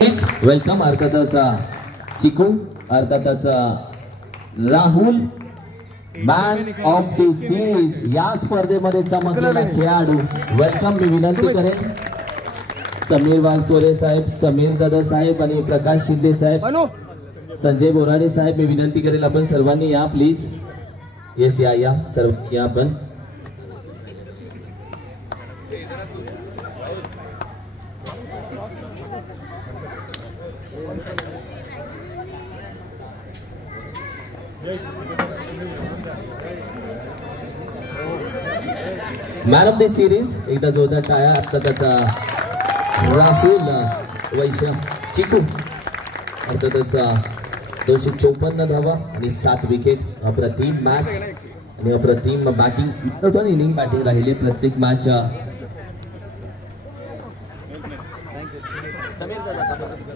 Welcome अर्थातचा चिकू, अर्थातचा Rahul, man of the series या स्पर्धेमध्ये चमकलेला खेळाडू. वेलकम. मी विनंती करेन समीर वाघचोरे साहेब, समीर दादा साहेब आणि प्रकाश शिंदे साहेब, संजय बोराडे साहेब, मी विनंती करेल आपण सर्वांनी या प्लीज. येस या सर्व या आपण. मॅन ऑफ द सिरीज एकदा जोरदार टाळ्या. अर्थातचा राहुल वैश्य चिकू, अर्थातचा 254 धावा आणि 7 विकेट. अप्रतिम मॅच आणि अप्रतिम बॅटिंग, इनिंग बॅटिंग राहिली प्रत्येक मॅच.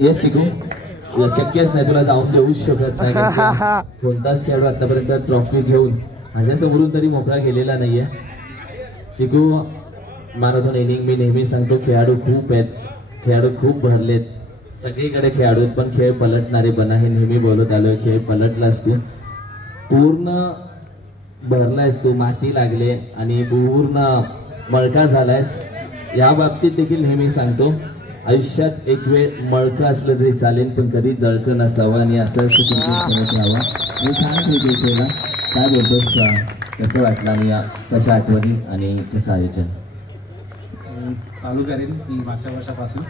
येस चिकू, शक्यच नाही, तुला जाऊन देऊच शकत नाही. कोणताच खेळाडू आतापर्यंत ट्रॉफी घेऊन माझ्यासमोरून तरी मोकळा गेलेला नाहीये. चिकू, मॅरेथॉन इनिंग मी नेहमी सांगतो खेळाडू खूप आहेत, खेळाडू खूप भरलेत, सगळीकडे खेळाडू, पण खेळ पलटणारे बना हे नेहमी बोलत आलोय. खेळ पलटलास तू, पूर्ण भरलायस तू, माती लागले आणि पूर्ण मळका झालायस. या बाबतीत देखील नेहमी सांगतो आयुष्यात एक वेळ मळका असलं तरी चालेल, पण कधी जळकं नसावं आणि असं करत राहावं. मी छान क्रिकेट केला. काय बोलतोस, कसं वाटलं आणि कशा आठवणी आणि कसं आयोजन? चालू करेन मी मागच्या वर्षापासून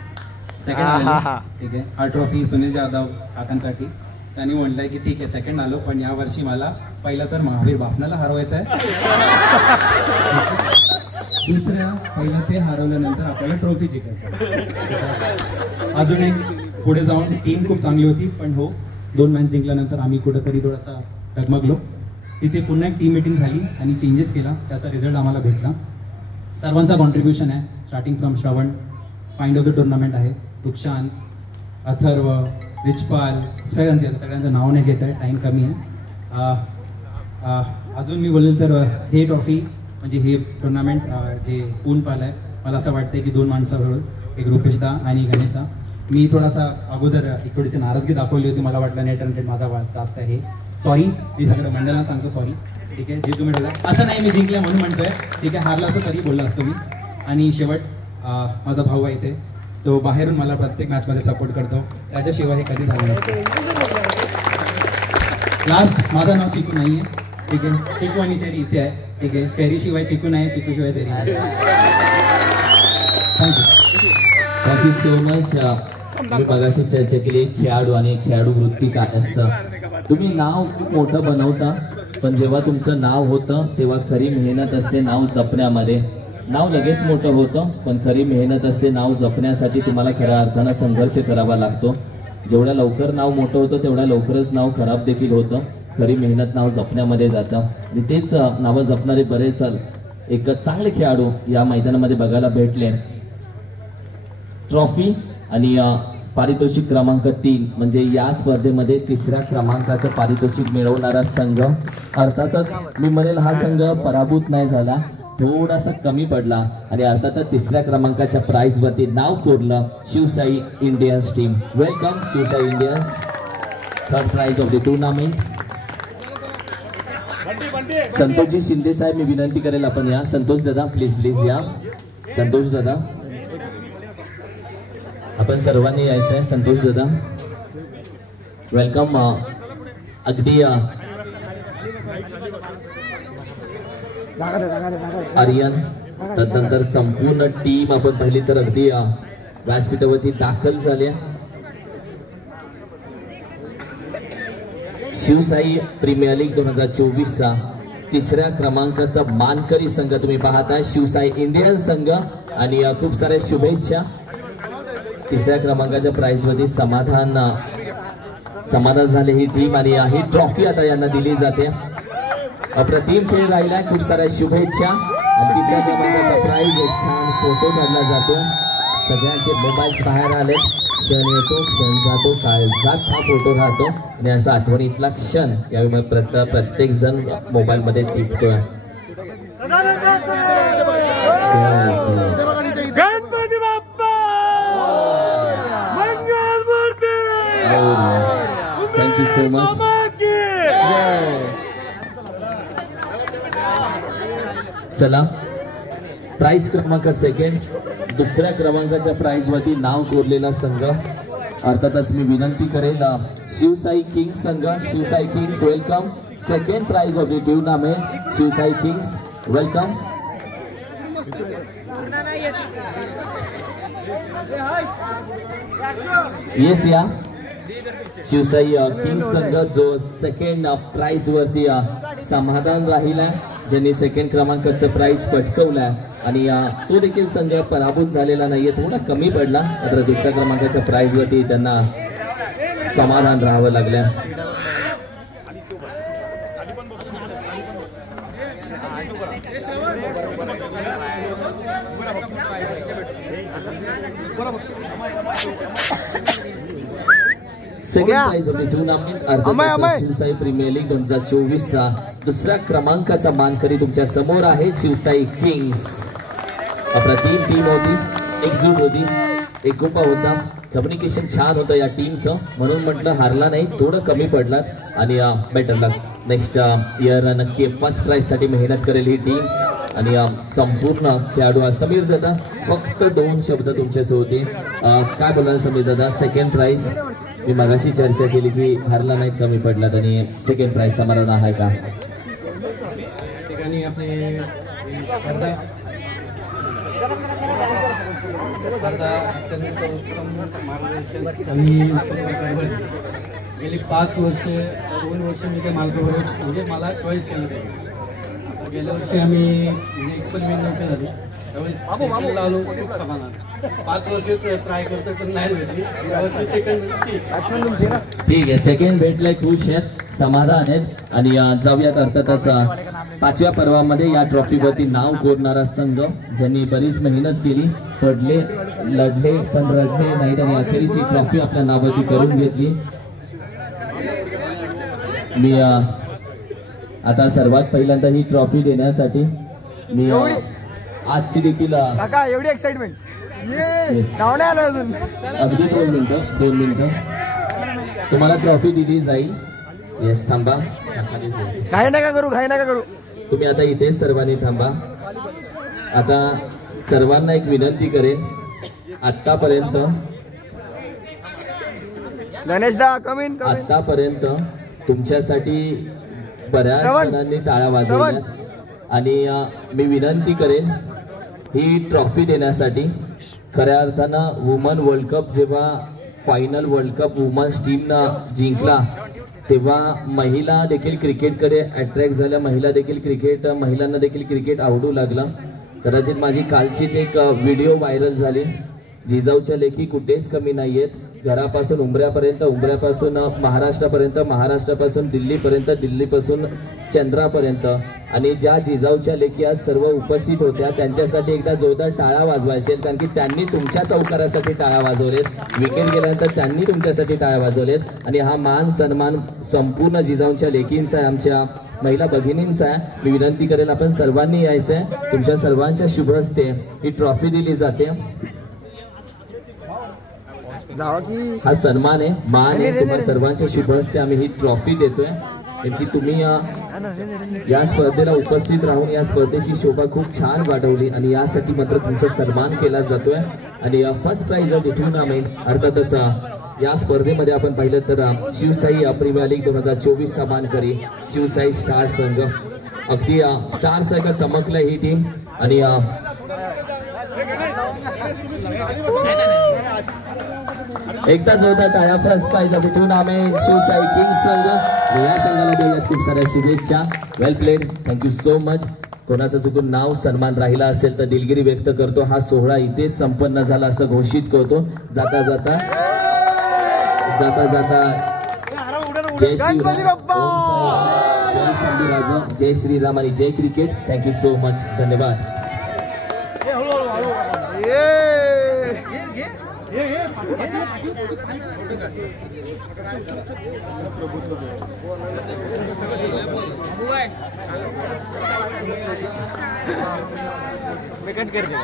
सेकंड आलो. ठीक आहे, हा ट्रॉफी सुनील जाधव काकांसाठी. त्यांनी म्हटलंय की ठीक आहे सेकंड आलो, पण या वर्षी मला पहिला तर महावीर बापनाला हरवायचं आहे. दुसऱ्या पहिला ते हरवल्यानंतर आपल्याला ट्रॉफी जिंकायचं. अजून एक पुढे जाऊन टीम खूप चांगली होती, पण हो 2 मॅच जिंकल्यानंतर आम्ही कुठेतरी थोडासा डगमगलो. तिथे पुन्हा एक टीम मीटिंग झाली आणि चेंजेस केला, त्याचा रिझल्ट आम्हाला भेटला. सर्वांचा कॉन्ट्रीब्युशन आहे, स्टार्टिंग फ्रॉम श्रवण, फाइंड ऑफ द टुर्नामेंट आहे, दुक्षांत, अथर्व, रिचपाल, सगळ्यांचं नाव नाही घेत आहे, टाईम कमी आहे. अजून मी बोलेल तर हे ट्रॉफी म्हणजे हे टुर्नामेंट जे ऊन पाहिलं आहे, मला असं वाटतं की 2 माणसं मिळून, एक रुपेशदा आणि गणेशदा. मी थोडासा अगोदर एक थोडीशी नाराजगी दाखवली होती, मला वाटलं नेट रन रेट माझा जास्त आहे, सॉरी. मी सगळं मंडळाला सांगतो सॉरी. ठीक आहे, जे तुम्ही ठरला असं नाही, मी जिंकल्या म्हणून म्हणतोय. ठीक आहे, हारला असं तरी बोलला असतो मी. आणि शेवट माझा भाऊ आहे इथे, तो बाहेरून मला प्रत्येक मॅचमध्ये सपोर्ट करतो, त्याच्याशिवाय हे कधी झालं नसतं. लास्ट, माझं नाव चिकू नाही आहे. ठीक आहे, चिकू आणि चेरी इथे आहे. ठीक आहे, चेरीशिवाय चिकू नाही, चिकूशिवाय चेरी नाही. Thank you so much. मी मगाशी चर्चा केली खेळाडू आणि खेळाडू वृत्ती काय असतं. तुम्ही नाव खूप मोठं बनवता, पण जेव्हा तुमचं नाव होतं तेव्हा खरी मेहनत असते नाव जपण्यामध्ये. नाव लगेच मोठं होतं, पण खरी मेहनत असते नाव जपण्यासाठी. तुम्हाला खऱ्या अर्थानं संघर्ष करावा लागतो. जेवढ्या लवकर नाव मोठं होतं तेवढ्या लवकरच नाव खराब देखील होतं. खरी मेहनत नाव जपण्यामध्ये जातं आणि तेच नावं जपणारे बरेच एक चांगले खेळाडू या मैदानामध्ये बघायला भेटले. ट्रॉफी आणि पारितोषिक क्रमांक 3 म्हणजे या स्पर्धेमध्ये 3ऱ्या क्रमांकाचं पारितोषिक मिळवणारा संघ. अर्थातच मी म्हणेल हा संघ पराभूत नाही झाला, थोडासा कमी पडला आणि अर्थातच 3ऱ्या क्रमांकाच्या प्राइज वरती नाव कोरलं Shivshahi Indians team. Welcome Shivshahi Indians. 3rd prize of the tournament. Santoshji Shinde साहेब, मी विनंती करेल आपण या. संतोष दादा प्लीज या. संतोष दादा, आपण सर्वांनी यायचं आहे. संतोष दादा वेलकम. अगदी आर्यन, त्यानंतर संपूर्ण टीम आपण पाहिली तर अगदी व्यासपीठावरती दाखल झाल्या. शिवशाही प्रीमियर लीग 2024चा 3ऱ्या क्रमांकाचा मानकरी संघ तुम्ही पाहताय शिवशाही इंडियन संघ. आणि खूप साऱ्या शुभेच्छा. 3ऱ्या क्रमांकाच्या प्राइज मध्ये समाधान झाले ही टीम आणि ही ट्रॉफी आता यांना दिली जाते. अप्रतिम खेळ राहिलाय, खूप साऱ्या शुभेच्छा. 3ऱ्या क्रमांकाचा प्राइज एक छान फोटो काढला जातो. सगळ्यांचे मोबाईल बाहेर आले. क्षण येतो, क्षण जातो, काळ जात हा फोटो राहतो आणि असा आठवणीतला क्षण यावेळी प्रत्येक जण मोबाईल मध्ये टिपतोय. गणपती बाप्पा मंगल थँक्यू सो मच. चला, प्राइस क्रमांक सेकंड, दुसऱ्या क्रमांकाच्या प्राइज वरती नाव कोरलेला संघ. अर्थातच मी विनंती करेल शिवसाई किंग्स संघ. Shivsai Kings welcome. Second prize of the tournament Shivsai Kings welcome. Yes या शिवसाई किंग्स संघ जो सेकंड प्राइज वरती समाधान राहिला, ज्यांनी सेकंड क्रमांकाचं प्राइज पटकवलाय आणि तो देखील संघ पराभूत झालेला नाहीये, थोडा कमी पडला, मात्र दुसऱ्या क्रमांकाच्या प्राइज वरती त्यांना समाधान राहावं लागलं. Second prize of the tournament अर्थात शिवसाई प्रीमियर लीग 2024 चा दुसऱ्या क्रमांकाचा मानकरी तुमच्या समोर आहे शिवसाई किंग्स. अप्रतिम टीम होती, एकजूट होती, एकोपा होता, कम्युनिकेशन छान होतं या टीमचं, म्हणून म्हटलं हारला नाही, थोडं कमी पडलात आणि बेटर लक. नेक्स्ट इयर नक्की फर्स्ट प्राइज साठी मेहनत करेल ही टीम. आणि संपूर्ण खेळाडू समीर दादा, फक्त 2 शब्द तुमच्यासोबत होते. काय बोलणार समीर दादा? सेकंड प्राइज मी मगाशी चर्चा केली की हारला नाही, कमी पडलात आणि सेकंड प्राइज समाधान आहे का? ठिकाणी आपले गेली 5 वर्ष 2 वर्ष मी त्या मालकाबरोबर म्हणजे मला चॉईस केलं पाहिजे. गेल्या वर्षी आम्ही म्हणजे एक पण विन नव्हते झाली, त्यावेळेस आलो खूप समाधान. 5 वर्ष ट्राय करतो पण नाही भेटली, ठीक आहे. सेकंड भेटलाय, खुश आहेत, समाधान आहेत. आणि जाऊयात अर्थातच 5व्या पर्वामध्ये या ट्रॉफीवरती नाव कोरणारा संघ, ज्यांनी बरीच मेहनत केली, पडले, लढले पण रडले नाही, त्यांनी अखेरीस ही ट्रॉफी आपल्या नावावरती करून घेतली. मी आता सर्वात पहिल्यांदा ही ट्रॉफी देण्यासाठी मी आजची देखील एवढी एक्साइटमेंट अगदी 2 मिनिटं तुम्हाला ट्रॉफी दिली जाईल. येस, थांबा, घाई नका करू. तुम्ही आता इथेच सर्वांनी थांबा. आता सर्वांना एक विनंती करेन, आतापर्यंत तुमच्यासाठी बऱ्याच जणांनी टाळ्या वाजवल्या आणि मी विनंती करेन ही ट्रॉफी देण्यासाठी. खऱ्या अर्थानं वुमन वर्ल्ड कप जेव्हा फायनल वर्ल्ड कप वुमन्स टीमनं जिंकला, तेव्हा महिला देखील क्रिकेटकडे अट्रॅक्ट झाल्या, महिलांना देखील क्रिकेट आवडू लागला. कदाचित माझी कालचीच एक व्हिडिओ व्हायरल झाली. जिजाऊच्या लेखी कुठेच कमी नाही आहेत, घरापासून उंबऱ्यापर्यंत, उंबऱ्यापासून महाराष्ट्रापर्यंत, महाराष्ट्रापासून दिल्लीपर्यंत, दिल्लीपासून चंद्रापर्यंत. आणि ज्या जिजाऊच्या लेखी आज सर्व उपस्थित होत्या त्यांच्यासाठी एकदा जोरदार टाळ्या वाजवायचे, कारण की त्यांनी तुमच्या चौकारासाठी टाळ्या वाजवलेत, विकेट गेल्यानंतर त्यांनी तुमच्यासाठी टाळ्या वाजवलेत. आणि हा मान सन्मान संपूर्ण जिजाऊच्या लेखींचा आहे, आमच्या महिला भगिनींचा आहे. मी विनंती करेल आपण सर्वांनी यायचं आहे. तुमच्या सर्वांच्या शुभ हस्ते ही ट्रॉफी दिली जाते. हा सन्मान आहे, मान आहे, तुम्हा सर्वांच्या शुभ हस्ते आम्ही ही ट्रॉफी देतोय. की तुम्ही या स्पर्धेला उपस्थित राहून या स्पर्धेची शोभा खूप छान वाढवली आणि यासाठी मात्र तुमचा सन्मान केला जातोय. आणि first prize of the tournament अर्थातच या स्पर्धेमध्ये आपण पाहिलं तर शिवसाई प्रीमियर लीग 2024 चा मानकरी शिवसाई स्टार संघ. अगदी स्टार संघ चमकलंय ही टीम. आणि एकदा जोरदार टाळ्या. First prize of the tournament Shivsai Kings संघ. या संघाला देऊयात खूप साऱ्या शुभेच्छा. Well played, thank you so much. कोणाचं चुकून नाव सन्मान राहिला असेल तर दिलगिरी व्यक्त करतो. हा सोहळा इथेच संपन्न झाला असं घोषित करतो. जाता जाता जय श्रीराम, जय शंभूराज, जय श्रीराम आणि जय क्रिकेट. थँक्यू सो मच, धन्यवाद. मैं कट कर देगा.